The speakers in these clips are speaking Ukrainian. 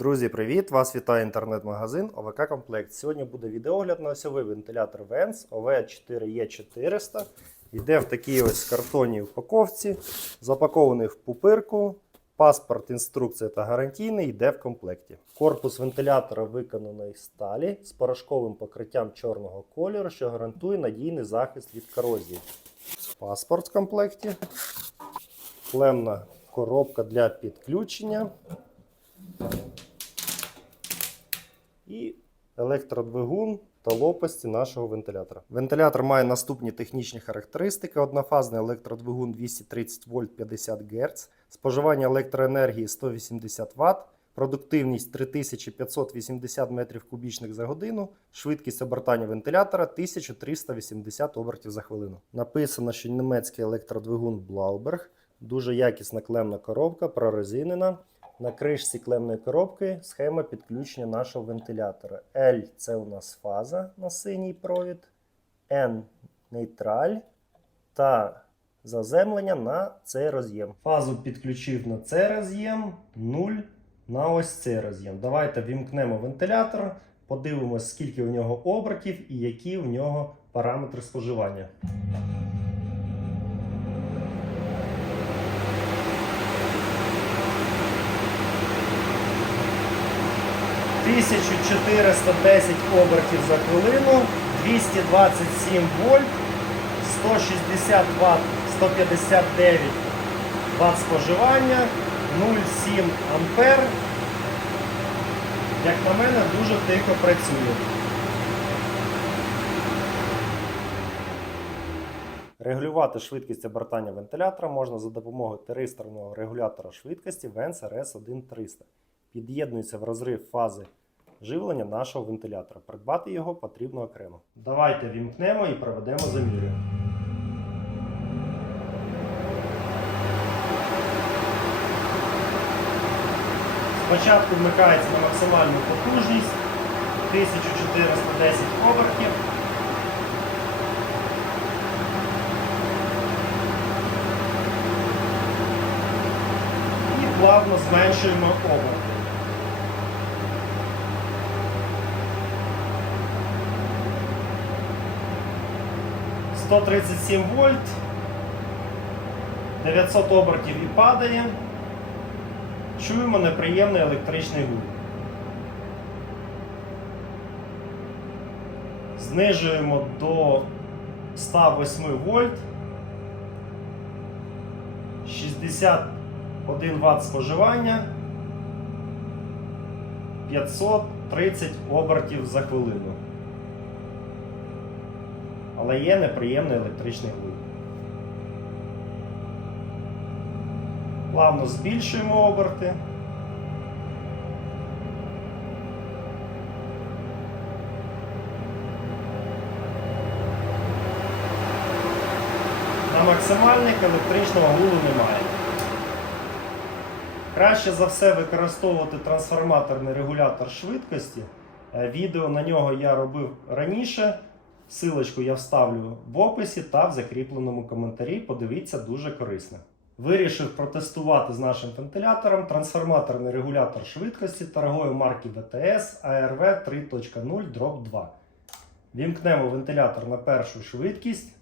Друзі, привіт! Вас вітає інтернет-магазин ОВК Комплект. Сьогодні буде відеогляд на осьовий вентилятор Vents OV4E400. Йде в такій ось картонній упаковці, запакований в пупирку. Паспорт, інструкція та гарантійний йде в комплекті. Корпус вентилятора виконаний з сталі з порошковим покриттям чорного кольору, що гарантує надійний захист від корозії. Паспорт в комплекті. Клемна коробка для підключення. і електродвигун та лопасті нашого вентилятора. Вентилятор має наступні технічні характеристики: однофазний електродвигун 230 вольт 50 Гц, споживання електроенергії 180 Вт, продуктивність 3580 метрів кубічних за годину, швидкість обертання вентилятора 1380 обертів за хвилину. Написано, що німецький електродвигун Blauberg, дуже якісна клемна коробка, прорезинена. На кришці клемної коробки схема підключення нашого вентилятора. L це у нас фаза на синій провід, N нейтраль та заземлення на цей роз'єм. Фазу підключив на цей роз'єм, 0 на ось цей роз'єм. Давайте вімкнемо вентилятор, подивимось, скільки у нього обертів і які у нього параметри споживання. Тисячу 410 обертів за хвилину, 227 вольт, 160 Вт, 159 Вт споживання, 0,7 ампер. Як на мене, дуже тихо працює. Регулювати швидкість обертання вентилятора можна за допомогою тиристорного регулятора швидкості Vents RS1300. Під'єднується в розрив фази живлення нашого вентилятора. Придбати його потрібно окремо. Давайте вімкнемо і проведемо заміри. Спочатку вмикається на максимальну потужність 1410 обертів. І плавно зменшуємо оберти. – 137 вольт, 900 обертів і падає. Чуємо неприємний електричний гул. Знижуємо до 108 вольт. 61 Вт споживання. 530 обертів за хвилину. Але є неприємний електричний гул. Плавно збільшуємо оберти. На максимальних електричного гулу немає. Краще за все використовувати трансформаторний регулятор швидкості. Е, Відео на нього я робив раніше. Силочку я вставлю в описі та в закріпленому коментарі. Подивіться, дуже корисне. Вирішив протестувати з нашим вентилятором трансформаторний регулятор швидкості торгової марки VTS ARV 3.0 Drop 2. Вімкнемо вентилятор на першу швидкість.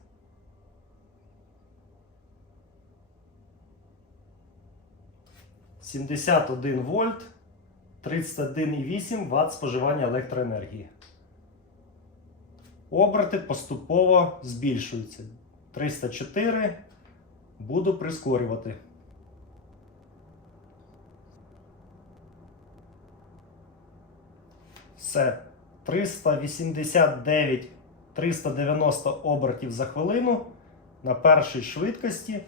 Сімдесят один вольт, 31,8 Вт споживання електроенергії. Оберти поступово збільшуються. 304. Буду прискорювати. Все. 389 390 обертів за хвилину на першій швидкості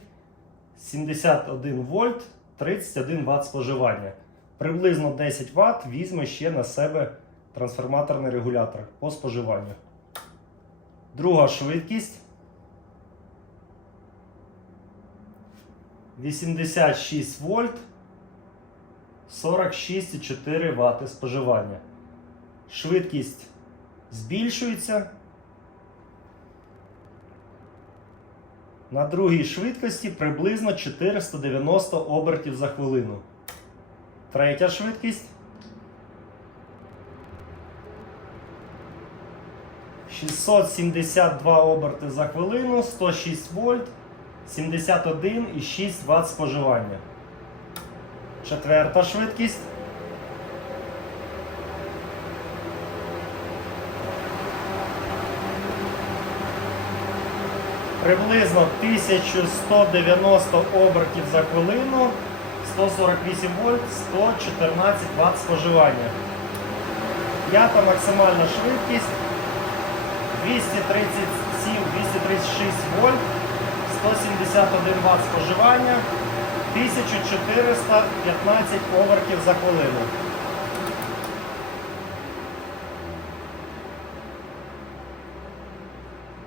71 вольт 31 Вт споживання. Приблизно 10 Вт візьме ще на себе трансформаторний регулятор по споживанню. Друга швидкість 86 вольт 46,4 Вт споживання. Швидкість збільшується. На другій швидкості приблизно 490 обертів за хвилину. Третя швидкість 672 оберти за хвилину, 106 вольт, 71,6 Вт споживання. Четверта швидкість. Приблизно 1190 обертів за хвилину, 148 вольт, 114 Вт споживання. П'ята максимальна швидкість 237-236 вольт, 171 Вт споживання, 1415 обертів за хвилину.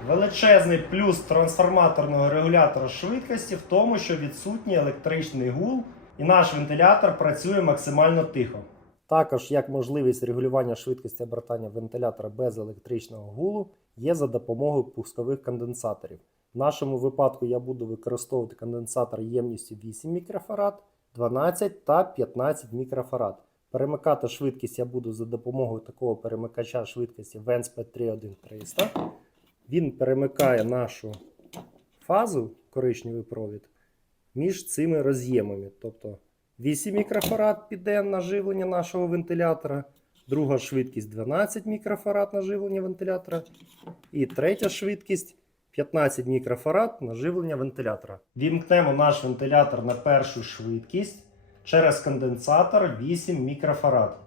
Величезний плюс трансформаторного регулятора швидкості в тому, що відсутній електричний гул, і наш вентилятор працює максимально тихо. Також як можливість регулювання швидкості обертання вентилятора без електричного гулу є за допомогою пускових конденсаторів. В нашому випадку я буду використовувати конденсатор ємністю 8 мікрофарад, 12 та 15 мікрофарад. Перемикати швидкість я буду за допомогою такого перемикача швидкості Vance P31300. Він перемикає нашу фазу, коричневий провід, між цими роз'ємами. Тобто 8 мікрофарад піде на живлення нашого вентилятора, друга швидкість 12 мікрофарад на живлення вентилятора. І третя швидкість 15 мікрофарад на живлення вентилятора. Вімкнемо наш вентилятор на першу швидкість через конденсатор 8 мікрофарад.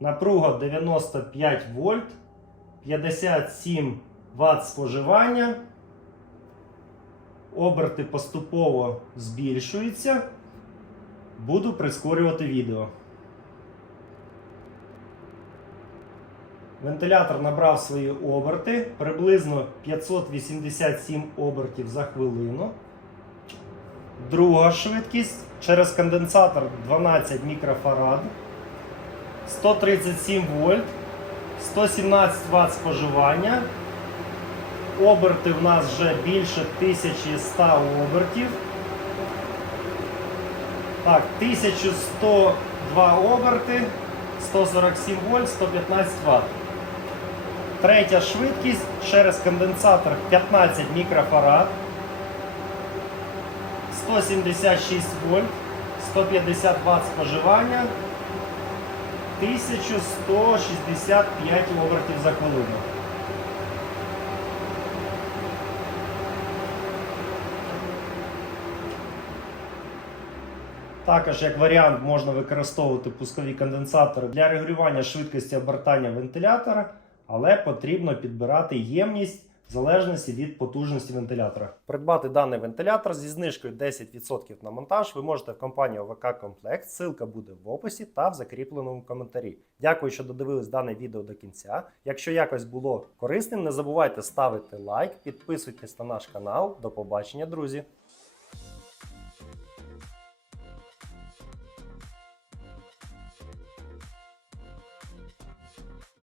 Напруга 95 вольт, 57 Вт споживання. Оберти поступово збільшуються. Буду прискорювати відео. Вентилятор набрав свої оберти приблизно 587 обертів за хвилину. Друга швидкість через конденсатор 12 мікрофарад. 137 вольт, 117 Вт споживання. Оберти в нас вже більше 1100 обертів. Так, 1102 оберти, 147 вольт, 115 Вт. Третя швидкість через конденсатор 15 мікрофарад, 176 вольт, 150 Вт споживання. 1165 обертів за хвилину. Також як варіант можна використовувати пускові конденсатори для регулювання швидкості обертання вентилятора, але потрібно підбирати ємність в залежності від потужності вентилятора. Придбати даний вентилятор зі знижкою 10% на монтаж ви можете в компанії ОВК Комплект. Ссылка буде в описі та в закріпленому коментарі. Дякую, що додивились дане відео до кінця. Якщо якось було корисним, не забувайте ставити лайк, підписуйтесь на наш канал. До побачення, друзі!